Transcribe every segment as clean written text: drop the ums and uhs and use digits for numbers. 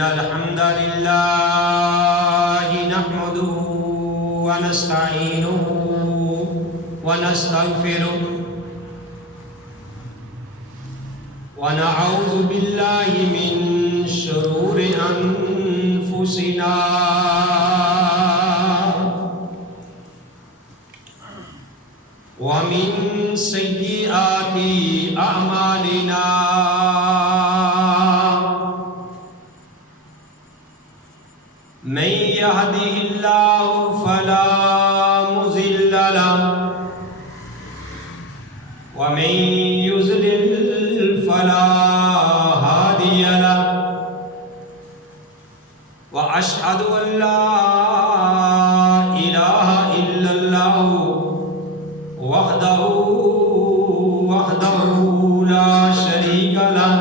الحمد لله نحمده ونستعينه ونستغفره ونعوذ بالله من شرور أنفسنا ومن سيئات أعمالنا من يهده الله فلا مضل له ومن يضلل فلا هادي له وأشهد أن لا إله إلا الله وحده لا شريك له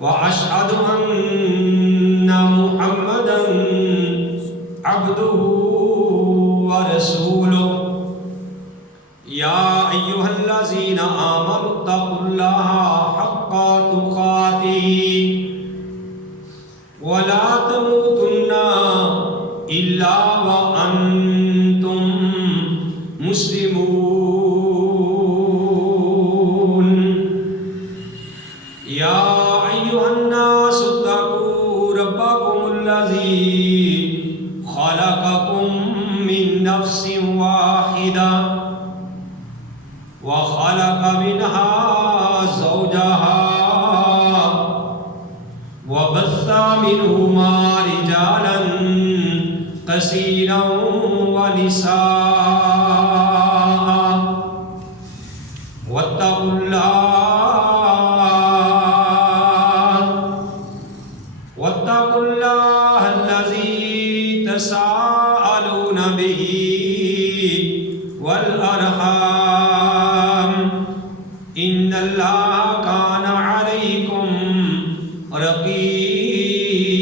وأشهد أن محمدا عبده ورسوله يا أيها الذين آمنوا اتقوا الله حق تقاته ولا تموتن إلا وأنتم مسلمون يا أيها الناس اتقوا ربكم الذي خلقكم من نفس واحدة وخلق منها زوجها وبث منهما رجالا كثيرا ونساء واتقوا الله الذي تساءلون به والأرحام إن الله كان عليكم رقيبا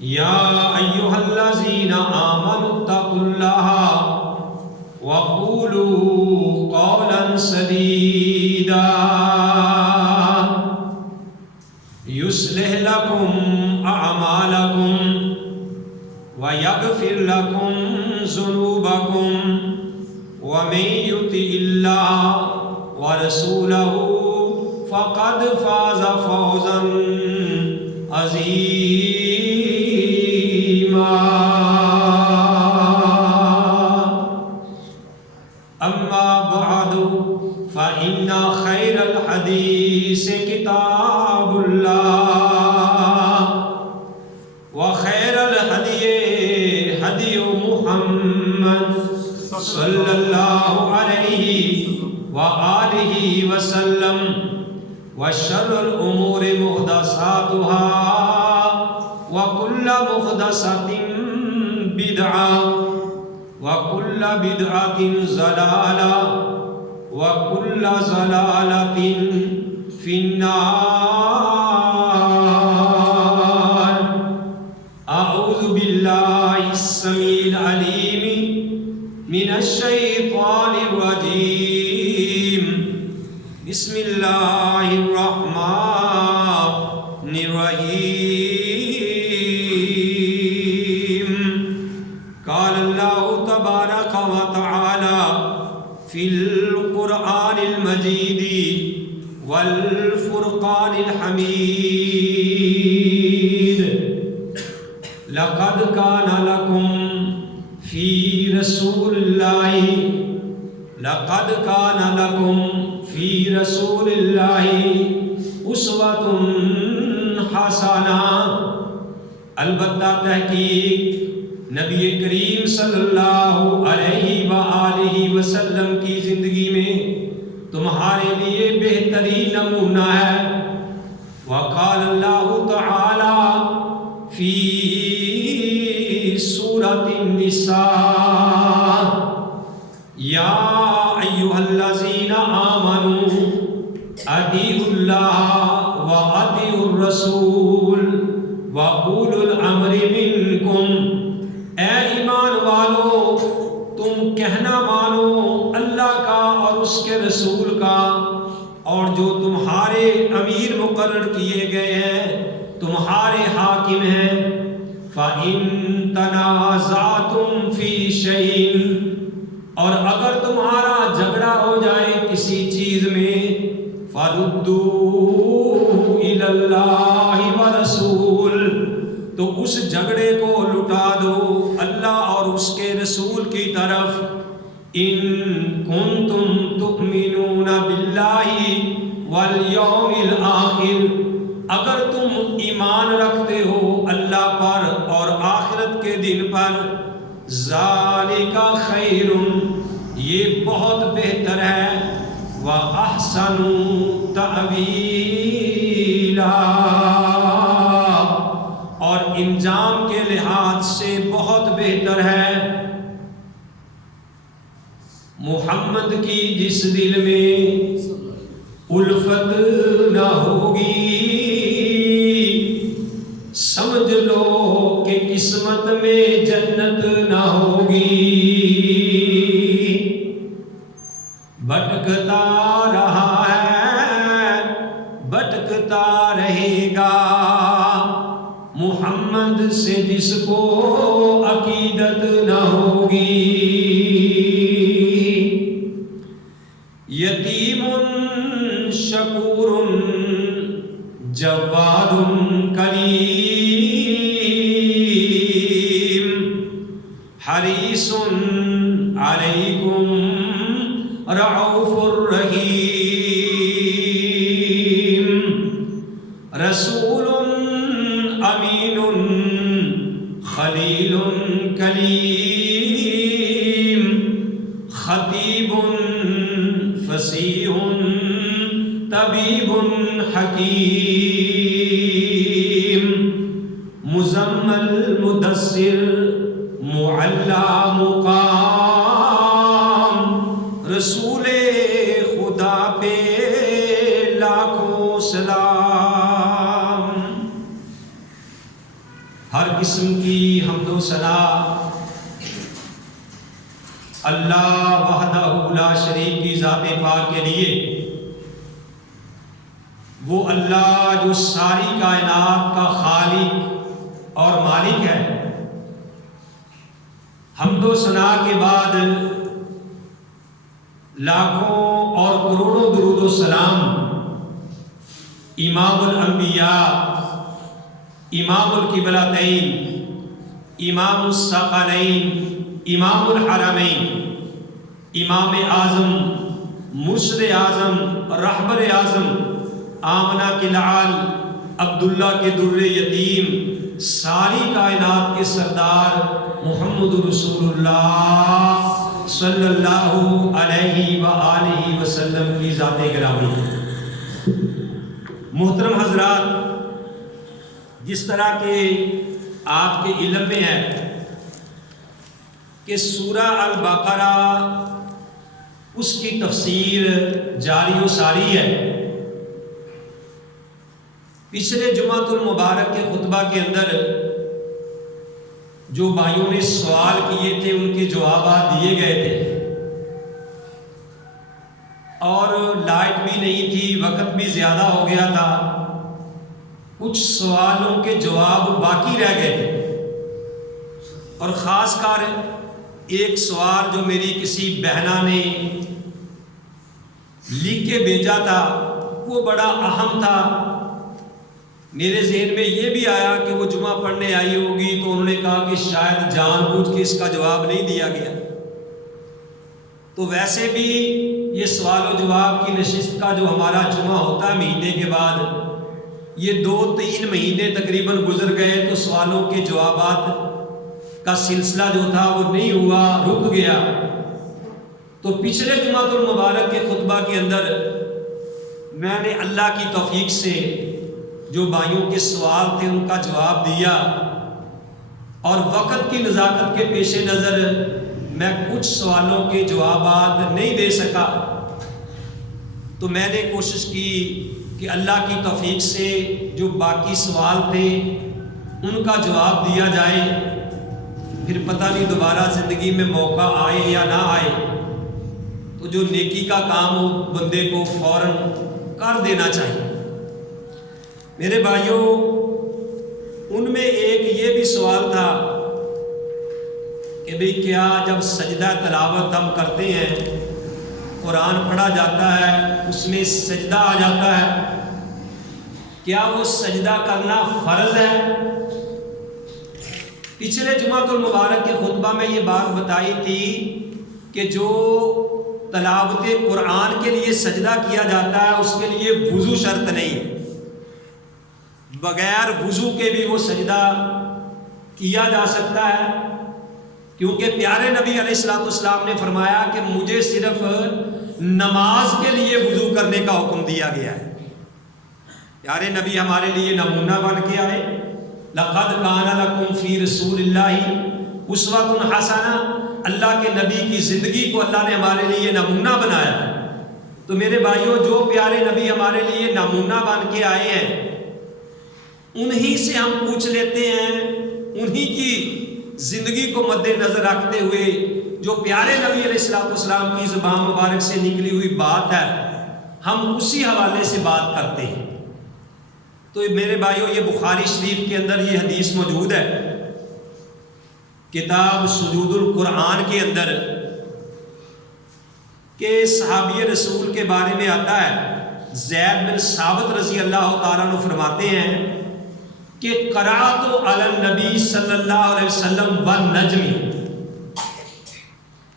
يا أيها الذين آمنوا اتقوا الله وقولوا قولا سديدا يصلح لكم أعمالكم ويغفر لكم ذنوبكم ومن يطع الله ورسوله فقد فاز فوزا عظيما أما بعد فإن خير الحديث كتاب الله وخير الهدي هدي محمد صلى الله عليه وآله وسلم وشر الأمور محدثاتها وكل محدثة بدعة وكل بدعة ضلالة وكل ضلالة في النار. أعوذ بالله السميع العليم من الشيطان الرجيم. بسم الله الرحمن الرحيم. قال الله تبارك وتعالى في القرآن المجيد والفرقان الحميد لقد كان لكم في رسول الله أسوة حسنة. البتہ تحقیق نبی کریم صلی اللہ علیہ وآلہ وسلم کی زندگی میں تمہارے لیے بہترین نمونہ ہے. وقال اللہ تعالی فی سورۃ النساء یا ایھا الذین آمنوا اطیعوا اللہ واطیعوا الرسول وَأُولُو الْأَمْرِ مِنْكُمْ. اے ایمان والو تم کہنا مانو اللہ کا اور اس کے رسول کا اور جو تمہارے امیر مقرر کیے گئے ہیں، تمہارے حاکم ہیں، فَإِن تَنَازَعْتُمْ فِي شَيْءٍ، اور اگر تمہارا جھگڑا ہو جائے کسی چیز میں، فَرُدُّوا إِلَى اللَّهِ وَرَسُولِهِ، تو اس جھگڑے کو لٹا دو اللہ اور اس کے رسول کی طرف، إِن كُنتُمْ تُؤْمِنُونَ بِاللَّهِ وَالْيَوْمِ الْآخِرِ، اگر تم ایمان رکھتے ہو اللہ پر اور آخرت کے دن پر، ذَلِكَ خَيْرٌ، یہ بہت بہتر ہے، وَأَحْسَنُ تَأْوِيلًا، اور انجام کے لحاظ سے بہت بہتر ہے۔ محمد کی جس دل میں الفت نہ ہوگی، سمجھ لو کہ قسمت میں جنت نہ ہوگی۔ بھٹکتا رہا ہے، بھٹکتا رہے گا، محمد سے جس کو عقیدت نہ ہوگی۔ یتیم شکور جواد کریم، حریص علیکم رعوف الرحیم، رسول امین خلیل کلیم، خطیب فصیح طبیب حکیم، مزمل مدثر معلی مقام، رسول خدا پہ لاکھوں سلام۔ ہر قسم کی حمد و ثنا اللہ وحدہ لا شریک کی ذات پاک کے لیے، وہ اللہ جو ساری کائنات کا خالق اور مالک ہے۔ حمد و ثنا کے بعد لاکھوں اور کروڑوں درود و سلام امام الانبیاء، امام القبلتین، امام الثقلین، امام الحرمین، امام اعظم، مرشد اعظم، رہبر اعظم، آمنہ کے لعل، عبداللہ کے در یتیم، ساری کائنات کے سردار محمد رسول اللہ صلی اللہ علیہ وآلہ وسلم کی ذات گرامی۔ محترم حضرات، جس طرح کہ آپ کے علم میں ہے کہ سورہ البقرہ اس کی تفسیر جاری و ساری ہے۔ پچھلے جمعۃ المبارک کے خطبہ کے اندر جو بھائیوں نے سوال کیے تھے ان کے جوابات دیے گئے تھے، اور لائٹ بھی نہیں تھی، وقت بھی زیادہ ہو گیا تھا، کچھ سوالوں کے جواب باقی رہ گئے تھے، اور خاص کر ایک سوال جو میری کسی بہنہ نے لکھ کے بھیجا تھا وہ بڑا اہم تھا۔ میرے ذہن میں یہ بھی آیا کہ وہ جمعہ پڑھنے آئی ہوگی تو انہوں نے کہا کہ شاید جان بوجھ کے اس کا جواب نہیں دیا گیا۔ تو ویسے بھی یہ سوال و جواب کی نشست کا جو ہمارا جمعہ ہوتا ہے مہینے کے بعد، یہ 2-3 مہینے تقریباً گزر گئے تو سوالوں کے جوابات کا سلسلہ جو تھا وہ نہیں ہوا، رک گیا۔ تو پچھلے جمعۃ المبارک کے خطبہ کے اندر میں نے اللہ کی توفیق سے جو بھائیوں کے سوال تھے ان کا جواب دیا، اور وقت کی نزاکت کے پیش نظر میں کچھ سوالوں کے جوابات نہیں دے سکا، تو میں نے کوشش کی کہ اللہ کی توفیق سے جو باقی سوال تھے ان کا جواب دیا جائے، پھر پتہ نہیں دوبارہ زندگی میں موقع آئے یا نہ آئے۔ تو جو نیکی کا کام ہو بندے کو فوراً کر دینا چاہیے۔ میرے بھائیوں، ان میں ایک یہ بھی سوال تھا کہ بھئی کیا جب سجدہ تلاوت ہم کرتے ہیں، قرآن پڑھا جاتا ہے، اس میں سجدہ آ جاتا ہے، کیا وہ سجدہ کرنا فرض ہے؟ پچھلے جمعہ المبارک کے خطبہ میں یہ بات بتائی تھی کہ جو تلاوت قرآن کے لیے سجدہ کیا جاتا ہے اس کے لیے وضو شرط نہیں ہے، بغیر وضو کے بھی وہ سجدہ کیا جا سکتا ہے، کیونکہ پیارے نبی علیہ الصلوۃ والسلام نے فرمایا کہ مجھے صرف نماز کے لیے وضو کرنے کا حکم دیا گیا ہے۔ پیارے نبی ہمارے لیے نمونہ بن کے آئے، لقد کان لکم فی رسول اللہ اسوۃ حسنہ، اللہ کے نبی کی زندگی کو اللہ نے ہمارے لیے نمونہ بنایا ہے۔ تو میرے بھائیوں، جو پیارے نبی ہمارے لیے نمونہ بن کے آئے ہیں انہی سے ہم پوچھ لیتے ہیں، انہی کی زندگی کو مد نظر رکھتے ہوئے جو پیارے نبی علیہ الصلوۃ والسلام کی زبان مبارک سے نکلی ہوئی بات ہے ہم اسی حوالے سے بات کرتے ہیں۔ تو میرے بھائیوں، یہ بخاری شریف کے اندر یہ حدیث موجود ہے، کتاب سجود القرآن کے اندر، کہ صحابی رسول کے بارے میں آتا ہے، زید بن ثابت رضی اللہ تعالیٰ عنہ فرماتے ہیں کہ قرأت علی النبی صلی اللہ علیہ وسلم والنجم،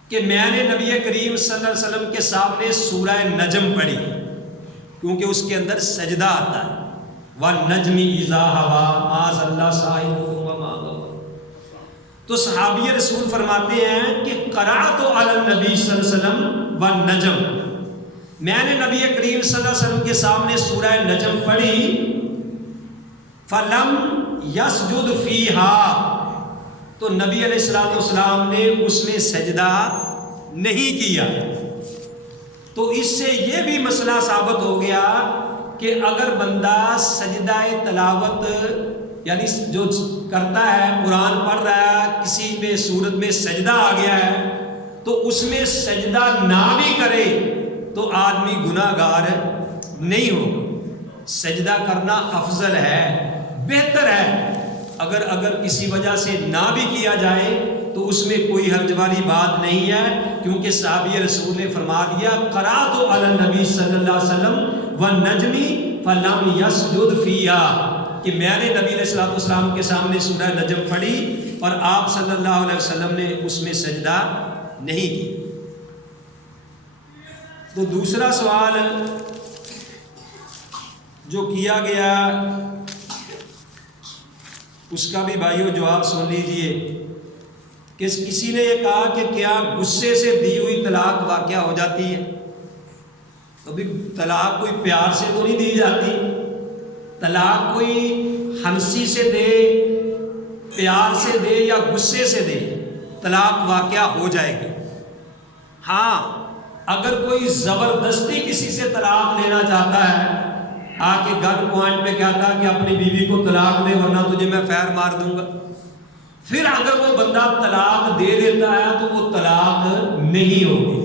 کہ میں نے نبی کریم صلی اللہ علیہ وسلم کے سامنے سورہ نجم پڑھی، کیونکہ اس کے اندر سجدہ آتا ہے، والنجم اذا ہوا ما ضل صاحبکم وما غوی۔ تو صحابی رسول فرماتے ہیں کہ قرأت علی النبی صلی اللہ علیہ وسلم والنجم، میں نے نبی کریم صلی اللہ علیہ وسلم کے سامنے سورہ نجم پڑھی، فلم یسجد فیہا، تو نبی علیہ الصلوۃ والسلام نے اس میں سجدہ نہیں کیا۔ تو اس سے یہ بھی مسئلہ ثابت ہو گیا کہ اگر بندہ سجدہ تلاوت یعنی جو کرتا ہے، قرآن پڑھ رہا ہے، کسی میں صورت میں سجدہ آ گیا ہے تو اس میں سجدہ نہ بھی کرے تو آدمی گناہ گار نہیں ہوگا۔ سجدہ کرنا افضل ہے، بہتر ہے۔ اگر کسی وجہ سے نہ بھی کیا جائے تو اس میں کوئی حرج والی بات نہیں ہے، کیونکہ صحابی رسول نے فرما دیا قرأت علی النبی صلی اللہ علیہ وسلم والنجم فلم یسجد فیہا، کہ میں نے نبی علیہ الصلوۃ والسلام کے سامنے سورہ نجم پڑھی اور آپ صلی اللہ علیہ وسلم نے اس میں سجدہ نہیں کی۔ تو دوسرا سوال جو کیا گیا اس کا بھی بھائیوں جواب سن لیجئے، کہ کسی نے یہ کہا کہ کیا غصے سے دی ہوئی طلاق واقع ہو جاتی ہے؟ تو بھی طلاق کوئی پیار سے تو نہیں دی جاتی، طلاق کوئی ہنسی سے دے، پیار سے دے یا غصے سے دے، طلاق واقع ہو جائے گی۔ ہاں، اگر کوئی زبردستی کسی سے طلاق لینا چاہتا ہے، آ کے گن پوائنٹ پہ کہتا کہ اپنی بیوی کو طلاق دے ورنہ تجھے میں فیر مار دوں گا، پھر اگر وہ بندہ طلاق دے دیتا ہے تو وہ طلاق نہیں ہوگی۔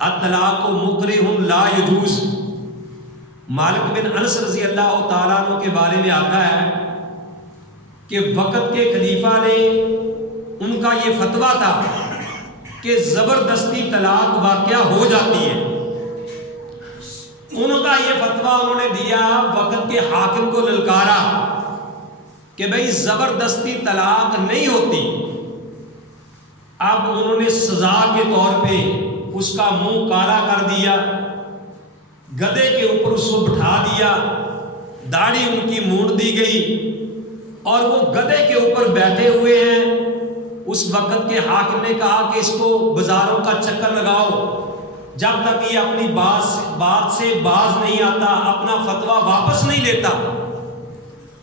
الطلاق مکرہ لا یجوز، مالک بن انس رضی اللہ تعالیٰ عنہ کے بارے میں آتا ہے کہ وقت کے خلیفہ نے ان کا یہ فتویٰ تھا کہ زبردستی طلاق واقع ہو جاتی ہے۔ ان کا یہ فتویٰ انہوں نے دیا، وقت کے حاکم کو للکارا کہ بھئی زبردستی طلاق نہیں ہوتی۔ اب انہوں نے سزا کے طور پہ اس کا منہ کالا کر دیا، گدھے کے اوپر اس کو بٹھا دیا، داڑھی ان کی مونڈ دی گئی اور وہ گدھے کے اوپر بیٹھے ہوئے ہیں۔ اس وقت کے حاکم نے کہا کہ اس کو بازاروں کا چکر لگاؤ، جب تک یہ اپنی بات سے باز نہیں آتا، اپنا فتویٰ واپس نہیں لیتا۔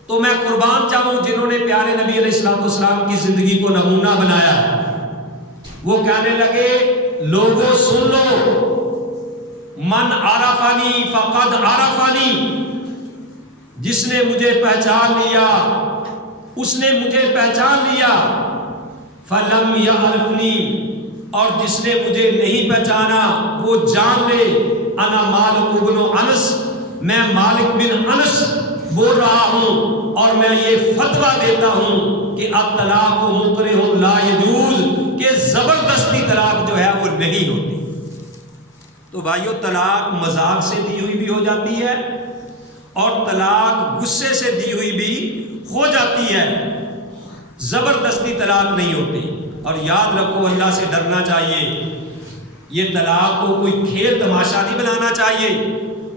تو میں قربان چاہوں جنہوں نے پیارے نبی علیہ الصلوۃ والسلام کی زندگی کو نمونہ بنایا، وہ کہنے لگے لوگوں سن لو، من عرفنی فقد عرفنی، جس نے مجھے پہچان لیا اس نے مجھے پہچان لیا، فلم یعرفنی، اور جس نے مجھے نہیں پہچانا وہ جان لے انا مالک بن انس، میں مالک بن انس بول رہا ہوں اور میں یہ فتویٰ دیتا ہوں کہ الطلاق مکرہ لا یجوز، کہ زبردستی طلاق جو ہے وہ نہیں ہوتی۔ تو بھائیو طلاق مذاق سے دی ہوئی بھی ہو جاتی ہے اور طلاق غصے سے دی ہوئی بھی ہو جاتی ہے، زبردستی طلاق نہیں ہوتی۔ اور یاد رکھو اللہ سے ڈرنا چاہیے، یہ طلاق کو کوئی کھیل تماشا نہیں بنانا چاہیے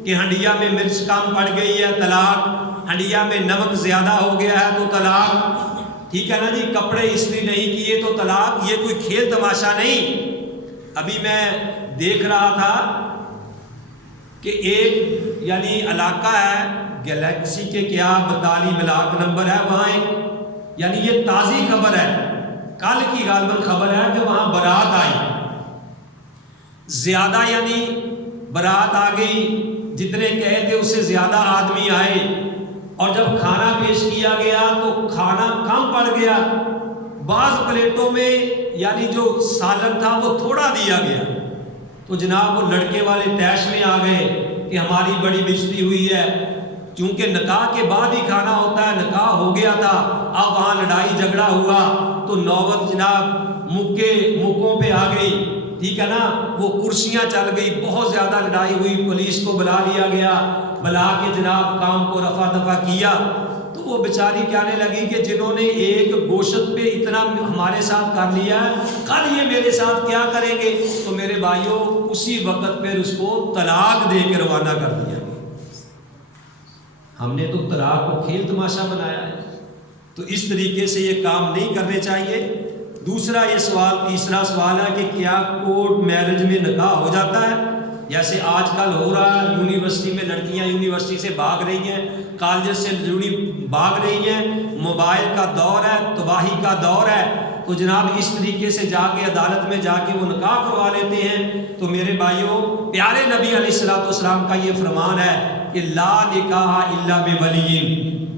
کہ ہنڈیا میں مرچ کم پڑ گئی ہے طلاق، ہنڈیا میں نمک زیادہ ہو گیا ہے تو طلاق، ٹھیک ہے نا جی، کپڑے استری نہیں کیے تو طلاق، یہ کوئی کھیل تماشا نہیں۔ ابھی میں دیکھ رہا تھا کہ ایک یعنی علاقہ ہے گلیکسی کے کیا 42 بلاک نمبر ہے، وہاں ایک یعنی یہ تازی خبر ہے، کل کی غالباً خبر ہے کہ وہاں بارات آئی، زیادہ یعنی بارات آ گئی، جتنے کہے تھے اس سے زیادہ آدمی آئے، اور جب کھانا پیش کیا گیا تو کھانا کم پڑ گیا، بعض پلیٹوں میں یعنی جو سالن تھا وہ تھوڑا دیا گیا، تو جناب وہ لڑکے والے طیش میں آ گئے کہ ہماری بڑی بےزتی ہوئی ہے، چونکہ نکاح کے بعد ہی کھانا ہوتا ہے، نکاح ہو گیا تھا، اب وہاں لڑائی جھگڑا ہوا تو نوبت جناب مکوں پہ آ گئی، ٹھیک ہے نا، وہ کرسیاں چل گئی، بہت زیادہ لڑائی ہوئی، پولیس کو بلا لیا گیا، بلا کے جناب کام کو رفع دفع کیا۔ تو وہ بیچاری کہنے لگی کہ جنہوں نے ایک گوشت پہ اتنا ہمارے ساتھ کر لیا، کل یہ میرے ساتھ کیا کریں گے؟ تو میرے بھائیوں اسی وقت پھر اس کو طلاق دے کے روانہ کر دیا۔ ہم نے تو طلاق کو کھیل تماشا بنایا ہے، تو اس طریقے سے یہ کام نہیں کرنے چاہیے۔ دوسرا یہ سوال، تیسرا سوال ہے کہ کیا کورٹ میرج میں نکاح ہو جاتا ہے؟ جیسے آج کل ہو رہا ہے، یونیورسٹی میں لڑکیاں یونیورسٹی سے بھاگ رہی ہیں، کالج سے بھاگ رہی ہیں، موبائل کا دور ہے، تباہی کا دور ہے، تو جناب اس طریقے سے جا کے عدالت میں جا کے وہ نکاح کروا لیتے ہیں۔ تو میرے بھائیوں، پیارے نبی علیہ الصلوۃ والسلام کا یہ فرمان ہے کہ لا نکاح الا بولی،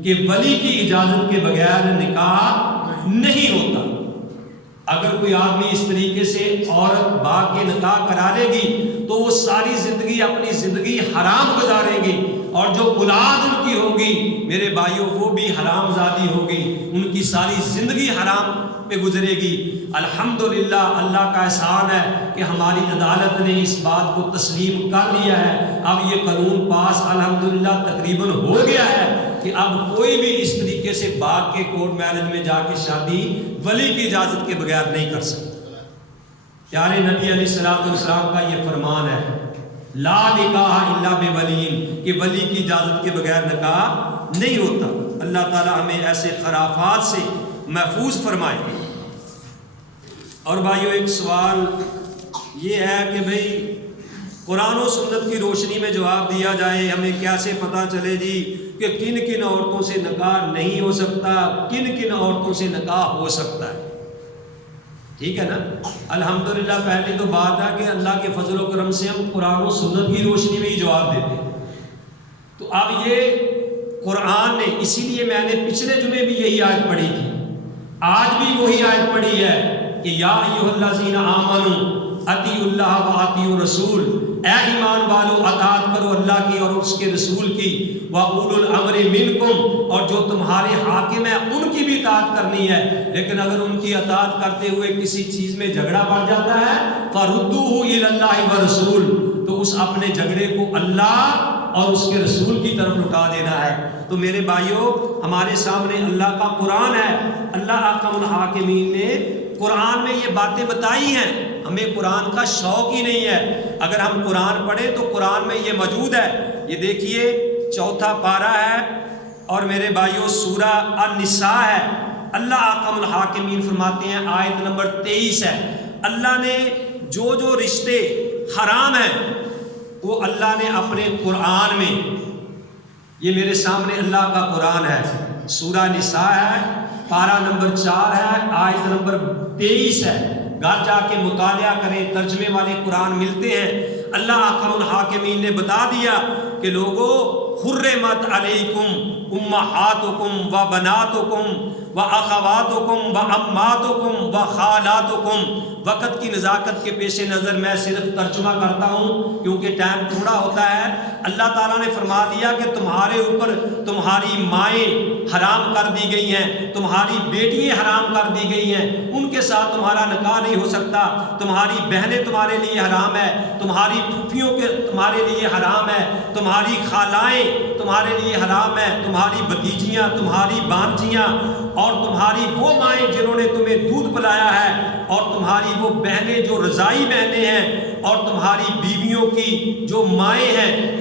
کہ ولی کی اجازت کے بغیر نکاح نہیں ہوتا۔ اگر کوئی آدمی اس طریقے سے عورت باغ کے نکاح کرا لے گی تو وہ ساری زندگی اپنی زندگی حرام گزارے گی، اور جو اولاد ان کی ہوگی میرے بھائیوں وہ بھی حرام زادی ہوگی، ان کی ساری زندگی حرام پہ گزرے گی۔ الحمدللہ اللہ کا احسان ہے کہ ہماری عدالت نے اس بات کو تسلیم کر لیا ہے، اب یہ قانون پاس الحمدللہ تقریباً ہو گیا ہے کہ اب کوئی بھی اس طریقے سے باغ کے کورٹ میرج میں جا کے شادی ولی کی اجازت کے بغیر نہیں کر سکتا۔ پیارے نبی علیہ الصلوۃ والسلام کا یہ فرمان ہے لا نکاح الا بولی، کہ ولی کی اجازت کے بغیر نکاح نہیں ہوتا۔ اللہ تعالی ہمیں ایسے خرافات سے محفوظ فرمائے۔ اور بھائیو ایک سوال یہ ہے کہ بھئی قرآن و سنت کی روشنی میں جواب دیا جائے، ہمیں کیسے پتہ چلے جی کہ کن کن عورتوں سے نکاح نہیں ہو سکتا، کن کن عورتوں سے نکاح ہو سکتا ہے؟ ٹھیک ہے نا، الحمدللہ پہلی تو بات ہے کہ اللہ کے فضل و کرم سے ہم قرآن و سنت کی روشنی میں ہی جواب دیتے ہیں۔ تو اب یہ قرآن نے، اسی لیے میں نے پچھلے جمعے بھی یہی آیت پڑھی تھی، آج بھی وہی آیت پڑھی ہے کہ یا ایھا الذین آمنوا اطیعوا اللہ و اطیعوا الرسول، اے ایمان والو اطاعت کرو اللہ کی اور اس کے رسول کی، وَأُولُو الْأَمْرِ مِنْكُمْ، اور جو تمہارے حاکم ہیں ان کی بھی اطاعت کرنی ہے۔ لیکن اگر ان کی اطاعت کرتے ہوئے کسی چیز میں جھگڑا بڑھ جاتا ہے فَرُدُّوهُ إِلَى اللَّهِ وَالرَّسُولِ، تو اس اپنے جھگڑے کو اللہ اور اس کے رسول کی طرف لٹا دینا ہے۔ تو میرے بھائیوں ہمارے سامنے اللہ کا قرآن ہے، اللہ احکم الحاکمین نے قرآن میں یہ باتیں بتائی ہیں، ہمیں قرآن کا شوق ہی نہیں ہے۔ اگر ہم قرآن پڑھیں تو قرآن میں یہ موجود ہے، یہ دیکھیے 4 پارہ ہے اور میرے بھائیوں سورہ النساء ہے۔ اللہ احکم الحاکمین فرماتے ہیں، آیت نمبر 23 ہے، اللہ نے جو رشتے حرام ہیں وہ اللہ نے اپنے قرآن میں، یہ میرے سامنے اللہ کا قرآن ہے، سورہ نساء ہے، پارہ نمبر 4 ہے، آیت نمبر 23 ہے، گھر جا کے مطالعہ کریں، ترجمے والے قرآن ملتے ہیں۔ اللہ احکم الحاکمین نے بتا دیا کہ لوگوں حرمت علیکم امہاتکم و بناتکم و اخواتکم و اماتکم و خالاتکم وقت کی نزاکت کے پیش نظر میں صرف ترجمہ کرتا ہوں کیونکہ ٹائم تھوڑا ہوتا ہے۔ اللہ تعالیٰ نے فرما دیا کہ تمہارے اوپر تمہاری مائیں حرام کر دی گئی ہیں، تمہاری بیٹیاں حرام کر دی گئی ہیں، ان کے ساتھ تمہارا نکاح نہیں ہو سکتا، تمہاری بہنیں تمہارے لیے حرام ہے، تمہاری پھوپھیوں کے تمہارے لیے حرام ہے، تمہاری خالائیں تمہارے لیے حرام ہے، تمہاری بھتیجیاں، تمہاری بھانجیاں، اور تمہاری وہ مائیں جنہوں نے تمہیں دودھ پلایا ہے، اور تمہاری وہ بہنیں جو رضائی بہنیں ہیں، اور تمہاری بیویوں کی جو مائیں ہیں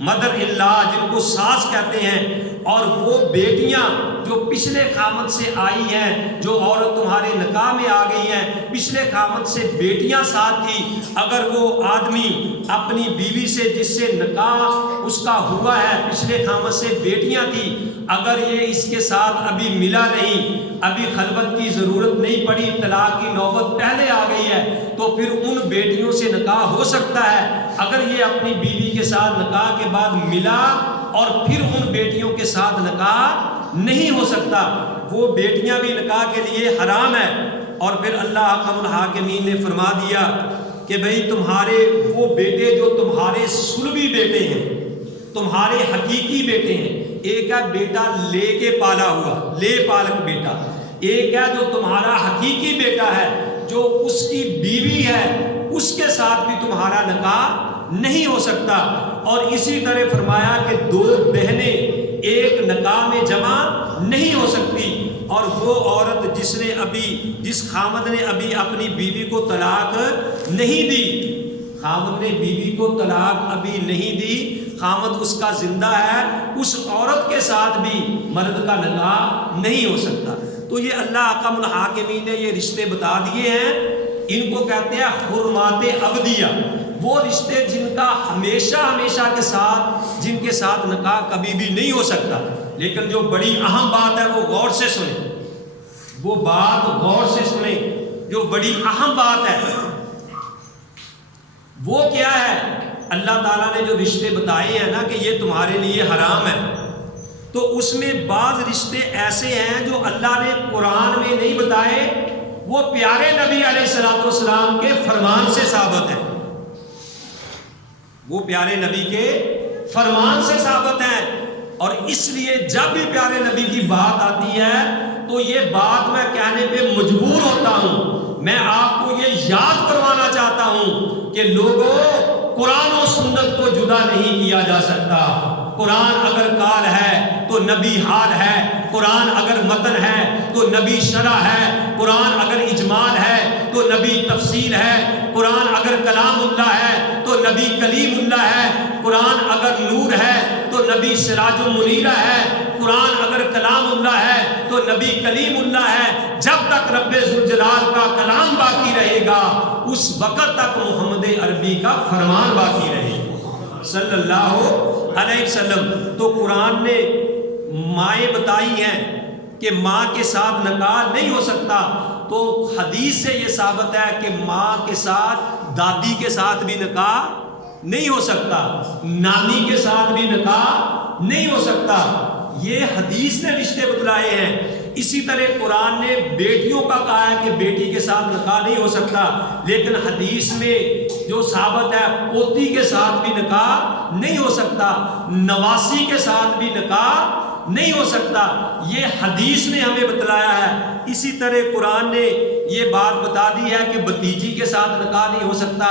مدر اللہ جن کو ساس کہتے ہیں، اور وہ بیٹیاں جو پچھلے خامد سے آئی ہیں، جو عورت تمہارے نکاح میں آ گئی ہیں، پچھلے خامد سے بیٹیاں ساتھ تھی، اگر وہ آدمی اپنی بیوی سے جس سے نکاح اس کا ہوا ہے پچھلے خامد سے بیٹیاں تھی، اگر یہ اس کے ساتھ ابھی ملا نہیں، ابھی خلوت کی ضرورت نہیں پڑی، طلاق کی نوبت پہلے آ گئی ہے، تو پھر ان بیٹیوں سے نکاح ہو سکتا ہے۔ اگر یہ اپنی بیوی کے ساتھ نکاح کے بعد ملا اور پھر ان بیٹیوں کے ساتھ نکاح نہیں ہو سکتا، وہ بیٹیاں بھی نکاح کے لیے حرام ہے۔ اور پھر اللہ حکم الحاکمین نے فرما دیا کہ بھئی تمہارے وہ بیٹے جو تمہارے سلبی بیٹے ہیں، تمہارے حقیقی بیٹے ہیں، ایک ہے بیٹا لے کے پالا ہوا، لے پالک بیٹا، ایک ہے جو تمہارا حقیقی بیٹا ہے، جو اس کی بیوی ہے، اس کے ساتھ بھی تمہارا نکاح نہیں ہو سکتا۔ اور اسی طرح فرمایا کہ دو بہنیں ایک نکاح میں جمع نہیں ہو سکتی، اور وہ عورت جس خامد نے ابھی اپنی بیوی کو طلاق نہیں دی، خامد نے بیوی کو طلاق ابھی نہیں دی، خامد اس کا زندہ ہے، اس عورت کے ساتھ بھی مرد کا نکاح نہیں ہو سکتا۔ تو یہ اللہ حکم الحاکمین نے یہ رشتے بتا دیے ہیں، ان کو کہتے ہیں حرمات ابدیہ، وہ رشتے جن کا ہمیشہ ہمیشہ کے ساتھ، جن کے ساتھ نکاح کبھی بھی نہیں ہو سکتا۔ لیکن جو بڑی اہم بات ہے وہ غور سے سنیں، وہ بات غور سے سنیں، جو بڑی اہم بات ہے وہ کیا ہے؟ اللہ تعالیٰ نے جو رشتے بتائے ہیں نا کہ یہ تمہارے لیے حرام ہے، تو اس میں بعض رشتے ایسے ہیں جو اللہ نے قرآن میں نہیں بتائے، وہ پیارے نبی علیہ الصلوۃ والسلام کے فرمان سے ثابت ہیں، وہ پیارے نبی کے فرمان سے ثابت ہیں۔ اور اس لیے جب بھی پیارے نبی کی بات آتی ہے تو یہ بات میں کہنے پہ مجبور ہوتا ہوں، میں آپ کو یہ یاد کروانا چاہتا ہوں کہ لوگوں، قرآن و سنت کو جدا نہیں کیا جا سکتا۔ قرآن اگر قال ہے تو نبی حال ہے، قرآن اگر متن ہے تو نبی شرح ہے، قرآن اگر اجمال ہے تو نبی تفصیل ہے، قرآن اگر کلام اللہ ہے تو نبی کلیم اللہ ہے، قرآن اگر نور ہے تو نبی سراج و منیرہ ہے، قرآن اگر کلام اللہ ہے تو نبی کلیم اللہ ہے۔ جب تک رب ذوالجلال کا کلام باقی رہے گا اس وقت تک محمد عربی کا فرمان باقی رہے گا صلی اللہ علیہ وسلم۔ تو قرآن نے مائیں بتائی ہیں کہ ماں کے ساتھ نکاح نہیں ہو سکتا، تو حدیث سے یہ ثابت ہے کہ ماں کے ساتھ، دادی کے ساتھ بھی نکاح نہیں ہو سکتا، نانی کے ساتھ بھی نکاح نہیں ہو سکتا، یہ حدیث نے رشتے بتلائے ہیں۔ اسی طرح قرآن نے بیٹیوں کا کہا ہے کہ بیٹی کے ساتھ نکاح نہیں ہو سکتا، لیکن حدیث میں جو ثابت ہے پوتی کے ساتھ بھی نکاح نہیں ہو سکتا، نواسی کے ساتھ بھی نکاح نہیں ہو سکتا، یہ حدیث نے ہمیں بتلایا ہے۔ اسی طرح قرآن نے یہ بات بتا دی ہے کہ بھتیجی کے ساتھ نکاح نہیں ہو سکتا،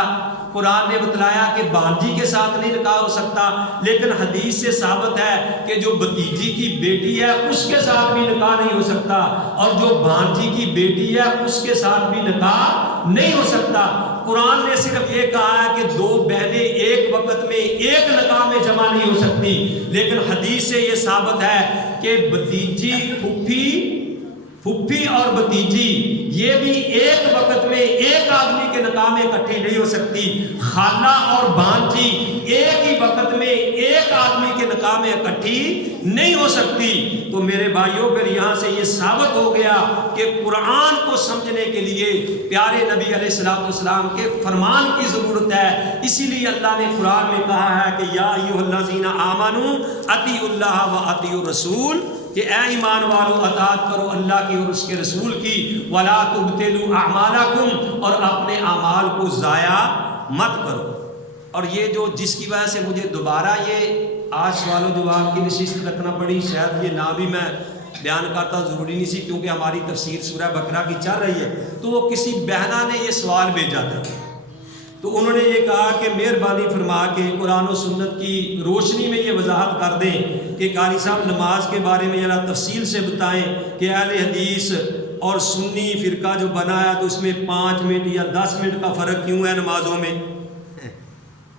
قرآن نے بتلایا کہ بھانجی کے ساتھ نہیں نکاح ہو سکتا، لیکن حدیث سے ثابت ہے کہ جو بھتیجی کی بیٹی ہے اس کے ساتھ بھی نکاح نہیں ہو سکتا، اور جو بھانجی کی بیٹی ہے اس کے ساتھ بھی نکاح نہیں ہو سکتا۔ قرآن نے صرف یہ کہا ہے کہ دو بہنیں ایک وقت میں ایک نکاح میں جمع نہیں ہو سکتی، لیکن حدیث سے یہ ثابت ہے کہ بھتیجی، پھپھی اور بھتیجی یہ بھی ایک وقت میں ایک آدمی کے نکاح میں اکٹھی نہیں ہو سکتی، خالہ اور بھانجی ایک ہی وقت میں ایک آدمی کے نکاح میں اکٹھی نہیں ہو سکتی۔ تو میرے بھائیوں، پھر یہاں سے یہ ثابت ہو گیا کہ قرآن کو سمجھنے کے لیے پیارے نبی علیہ الصلوۃ والسلام کے فرمان کی ضرورت ہے۔ اسی لیے اللہ نے قرآن میں کہا ہے کہ یا ایھا الذین آمنوا اطیعوا اللہ و اطیعوا الرسول کہ اے ایمان والو اطاعت کرو اللہ کی اور اس کے رسول کی، ولا تبطلوا اعمالکم، اور اپنے اعمال کو ضائع مت کرو۔ اور یہ جو جس کی وجہ سے مجھے دوبارہ یہ آج سوال و جواب کی نشست رکھنا پڑی، شاید یہ نہ بھی میں بیان کرتا ضروری نہیں سی کیونکہ ہماری تفسیر سورہ بقرہ کی چل رہی ہے، تو وہ کسی بہنہ نے یہ سوال بھیجا تھا، تو انہوں نے یہ کہا کہ مہربانی فرما کے قرآن و سنت کی روشنی میں یہ وضاحت کر دیں کہ قاری صاحب نماز کے بارے میں ذرا تفصیل سے بتائیں کہ اہل حدیث اور سنی فرقہ جو بنایا تو اس میں 5 منٹ یا 10 منٹ کا فرق کیوں ہے نمازوں میں؟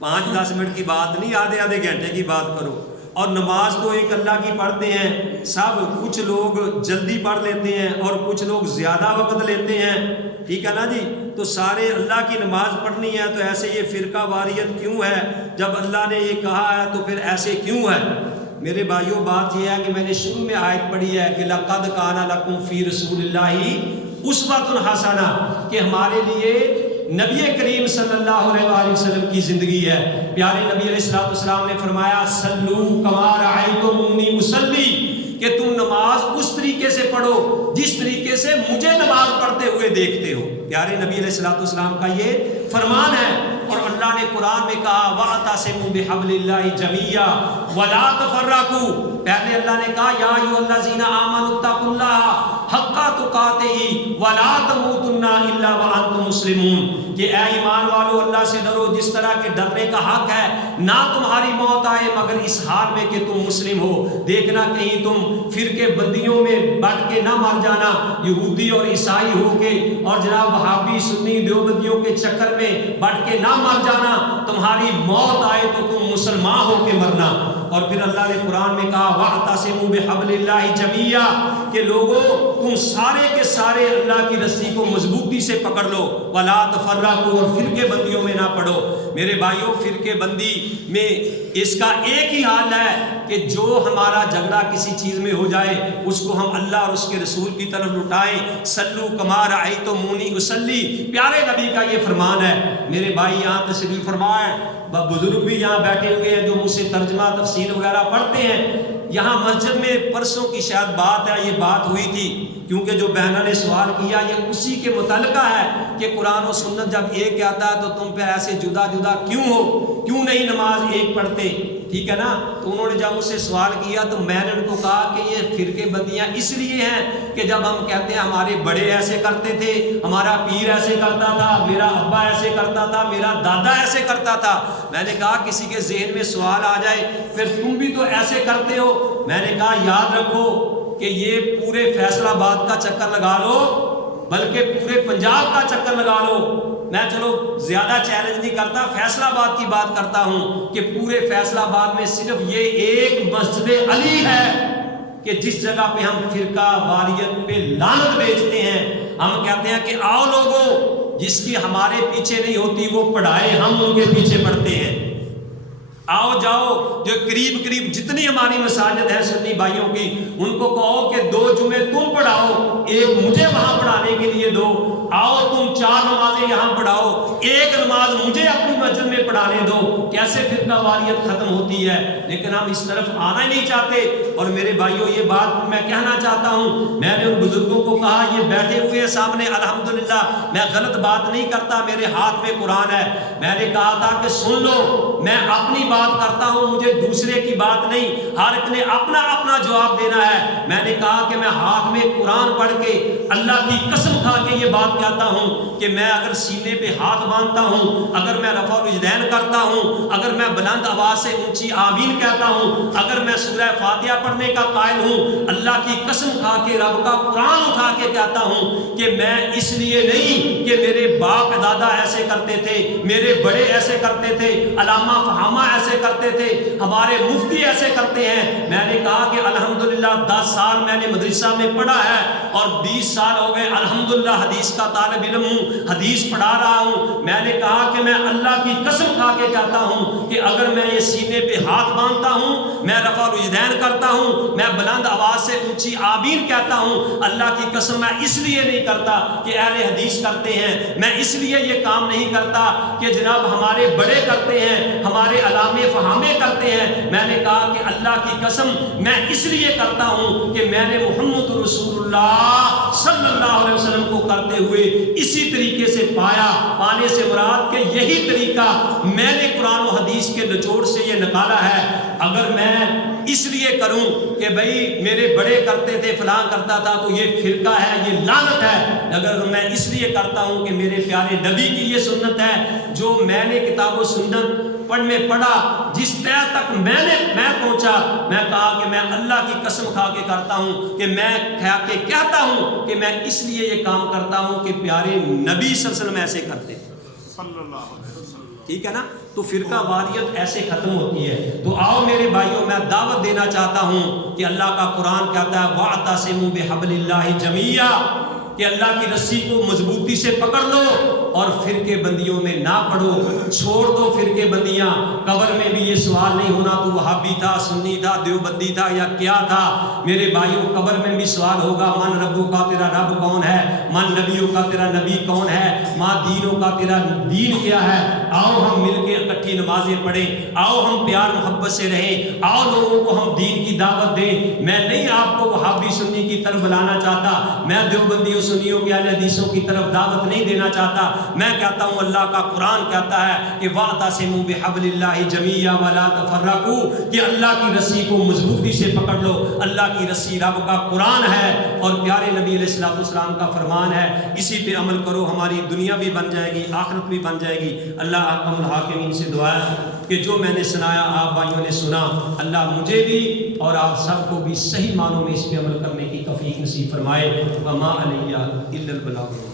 5-10 منٹ کی بات نہیں، آدھے آدھے گھنٹے کی بات کرو۔ اور نماز تو ایک اللہ کی پڑھتے ہیں سب، کچھ لوگ جلدی پڑھ لیتے ہیں اور کچھ لوگ زیادہ وقت لیتے ہیں، ٹھیک ہے نا جی؟ تو سارے اللہ کی نماز پڑھنی ہے، تو ایسے یہ فرقہ واریت کیوں ہے؟ جب اللہ نے یہ کہا ہے تو پھر ایسے کیوں ہے؟ میرے بھائیوں بات یہ ہے کہ میں نے شروع میں آیت پڑھی ہے کہ لَقَدْ كَانَ لَكُمْ فِي رَسُولِ اللَّهِ أُسْوَةٌ حَسَنَةٌ، کہ ہمارے لیے نبی کریم صلی اللہ علیہ وآلہ وسلم کی زندگی ہے۔ پیارے نبی علیہ السلام نے فرمایا صلو کما رأیتمونی اصلی، کہ تم نماز اس طریقے سے پڑھو جس طریقے سے مجھے نماز پڑھتے ہوئے دیکھتے ہو۔ پیارے نبی علیہ السلام کا یہ فرمان ہے، اور اللہ نے قرآن میں کہا وَاعْتَصِمُوا بِحَبْلِ اللَّهِ جَمِيعًا وَلَا تَفَرَّقُوا۔ پہلے اللہ نے کہا یا ایھا الذین آمنوا اتقوا اللہ حق تقاتہ ولا تموتن الا وانتم مسلمون، کہ اے ایمان والو اللہ سے ڈرو جس طرح کے ڈرنے کا حق ہے، نہ تمہاری موت آئے مگر اس حال میں کہ تم مسلم ہو۔ دیکھنا کہیں تم فرقے بندیوں میں بٹ کے نہ مر جانا، یہودی اور عیسائی ہو کے اور جناب وہابی سنی دیوبندیوں کے چکر میں بٹ کے نہ مر جانا، تمہاری موت آئے تو تم مسلمان ہو کے مرنا۔ اور پھر اللہ نے قرآن میں کہا وَاعْتَصِمُوا بِحَبْلِ اللَّهِ جَمِيعًا، کہ لوگوں تم سارے کے سارے اللہ کی رسی کو مضبوطی سے پکڑ لو، وَلَا تَفَرَّقُوا، اور فرقے بندیوں میں نہ پڑو۔ میرے بھائیوں فرقے بندی میں اس کا ایک ہی حال ہے کہ جو ہمارا جھگڑا کسی چیز میں ہو جائے اس کو ہم اللہ اور اس کے رسول کی طرف لٹائیں۔ سلو کما رأیتمونی اصلی، پیارے نبی کا یہ فرمان ہے۔ میرے بھائی یہاں تشریف فرمائے، بزرگ بھی یہاں بیٹھے ہوئے ہیں جو مجھ سے ترجمہ تفسیر وغیرہ پڑھتے ہیں۔ یہاں مسجد میں پرسوں کی شاید بات ہے، یہ بات ہوئی تھی کیونکہ جو بہنہ نے سوال کیا یہ اسی کے متعلقہ ہے کہ قرآن و سنت جب ایک کہتا ہے تو تم پہ ایسے جدا جدا کیوں ہو، کیوں نہیں نماز ایک پڑھتے، ٹھیک ہے نا؟ تو انہوں نے جب مجھ سے سوال کیا تو میں نے ان کو کہا کہ یہ فرقے بندیاں اس لیے ہیں کہ جب ہم کہتے ہیں ہمارے بڑے ایسے کرتے تھے، ہمارا پیر ایسے کرتا تھا، میرا ابا ایسے کرتا تھا، میرا دادا ایسے کرتا تھا، میں نے کہا کسی کے ذہن میں سوال آ جائے پھر تم بھی تو ایسے کرتے ہو، میں نے کہا یاد رکھو کہ یہ پورے فیصل آباد کا چکر لگا لو بلکہ پورے پنجاب کا چکر لگا لو، میں چلو زیادہ چیلنج نہیں کرتا، فیصل آباد کی بات کرتا ہوں کہ پورے فیصل آباد میں صرف یہ ایک مسجد علی ہے کہ جس جگہ پہ ہم فرقہ واریت پہ لعنت بیچتے ہیں۔ ہم کہتے ہیں کہ آؤ لوگوں، جس کی ہمارے پیچھے نہیں ہوتی وہ پڑھائے، ہم ان کے پیچھے پڑھتے ہیں۔ آؤ جاؤ جو قریب جتنی ہماری مساجد ہیں سنی بھائیوں کی، ان کو کہو کہ 2 جمعے تم پڑھاؤ، ایک مجھے وہاں پڑھانے کے لیے دو، آؤ تم 4 نمازیں یہاں پڑھاؤ، ایک نماز مجھے اپنی مسجد میں پڑھانے دو۔ کیسے فرقہ واریت ختم ہوتی ہے؟ لیکن ہم اس طرف آنا ہی نہیں چاہتے۔ اور میرے بھائیوں یہ بات میں کہنا چاہتا ہوں، میں نے ان بزرگوں کو کہا یہ بیٹھے ہوئے ہیں سامنے الحمدللہ، میں غلط بات نہیں کرتا، میرے ہاتھ میں قرآن ہے، میں نے کہا تھا کہ سن لو، میں اپنی بات کرتا ہوں، مجھے دوسرے کی بات نہیں، ہر ایک نے اپنا اپنا جواب دینا ہے۔ میں نے کہا کہ میں ہاتھ میں قرآن پڑھ کے اللہ کی قسم کھا کے یہ بات کہتا ہوں کہ میں اگر سینے پہ ہاتھ باندھتا ہوں، اگر میں رفع الیدین کرتا ہوں، اگر میں بلند آواز سے اونچی آمین کہتا ہوں، اگر میں سورہ فاتحہ پڑھنے کا قائل ہوں، اللہ کی قسم کھا کے رب کا قرآن اٹھا کے کہتا ہوں کہ میں اس لیے نہیں کہ میرے باپ دادا ایسے کرتے تھے، میرے بڑے ایسے کرتے تھے، علامہ فہامہ ایسے کرتے تھے، ہمارے مفتی ایسے کرتے ہیں۔ میں نے کہا کہ الحمدللہ 10 سال میں نے مدرسہ میں پڑھا ہے اور 20 سال ہو گئے الحمدللہ حدیث کا طالب علم ہوں، حدیث پڑھا رہا ہوں۔ میں نے کہا کہ میں اللہ کی قسم کھا کے کہتا ہوں کہ اگر میں یہ سینے پہ ہاتھ باندھتا ہوں، میں رفع الیدین کرتا ہوں، میں بلند آواز سے اونچی آمین کہتا ہوں، اللہ کی قسم میں اس لیے نہیں کرتا کہ اہل حدیث کرتے ہیں، میں اس لیے یہ کام نہیں کرتا کہ جناب ہمارے بڑے کرتے ہیں، ہمارے علامہ ہمیں کرتے ہیں. میں نے کہا کہ اللہ کی قسم میں اس لیے کرتا ہوں کہ میں نے محمد رسول اللہ صلی اللہ علیہ وسلم کو کرتے ہوئے اسی طریقے سے پایا. پانے سے مراد کہ یہی طریقہ میں نے قرآن و حدیث کے نچوڑ سے یہ نکالا ہے. اگر میں اس لیے کروں کہ بھئی میرے بڑے کرتے تھے فلاں کرتا تھا تو یہ فرقہ ہے, یہ لعنت ہے. اگر میں اس لیے کرتا ہوں کہ میرے پیارے نبی کی یہ سنت ہے جو میں نے کتاب و سنت میں پڑھا, جس طرح تک میں پہنچا, میں کہا کہ میں اللہ کی قسم کھا کے کرتا ہوں کہ میں کہتا ہوں کہ میں اس لیے یہ کام کرتا ہوں کہ پیارے نبی صلی اللہ علیہ وسلم ایسے کرتے صلی اللہ علیہ وسلم. ٹھیک ہے نا. تو فرقہ واریت ایسے ختم ہوتی ہے. تو آؤ میرے بھائیوں, میں دعوت دینا چاہتا ہوں کہ اللہ کا قرآن کہتا ہے وَاعْتَصِمُوا بِحَبْلِ اللَّهِ جَمِيعًا, کہ اللہ کی رسی کو مضبوطی سے پکڑ لو اور فرقے بندیوں میں نہ پڑو. چھوڑ دو فرقے بندیاں. قبر میں بھی یہ سوال نہیں ہونا تو وہابی تھا, سنی تھا, دیوبندی تھا یا کیا تھا. میرے بھائیوں, قبر میں بھی سوال ہوگا من ربو کا, تیرا رب کون ہے, من نبیوں کا, تیرا نبی کون ہے, ماں دینوں کا, تیرا دین کیا ہے. آؤ ہم مل کے اکٹھی نمازیں پڑھیں, آؤ ہم پیار محبت سے رہیں, آؤ لوگوں کو ہم دین کی دعوت دیں. میں نہیں آپ کو وہابی سنی کی طرف بلانا چاہتا, میں دیوبندیوں سنیوں کے اہل حدیثوں کی طرف دعوت نہیں دینا چاہتا. میں کہتا ہوں اللہ کا قرآن کہتا ہے کہ وَاعْتَصِمُوا بِحَبْلِ اللَّهِ جَمِيعًا وَلَا تَفَرَّقُوا, کہ اللہ کی رسی کو مضبوطی سے پکڑ لو. اللہ کی رسی رب کا قرآن ہے اور پیارے نبی علیہ الصلوۃ والسلام کا فرمان ہے. اسی پہ عمل کرو, ہماری دنیا بھی بن جائے گی, آخرت بھی بن جائے گی. اللہ احکم الحاکمین سے دعا ہے کہ جو میں نے سنایا آپ بھائیوں نے سنا, اللہ مجھے بھی اور آپ سب کو بھی صحیح معنوں میں اس پہ عمل کرنے کی توفیق نصیب فرمائے. وما علیہ الا البلاغ.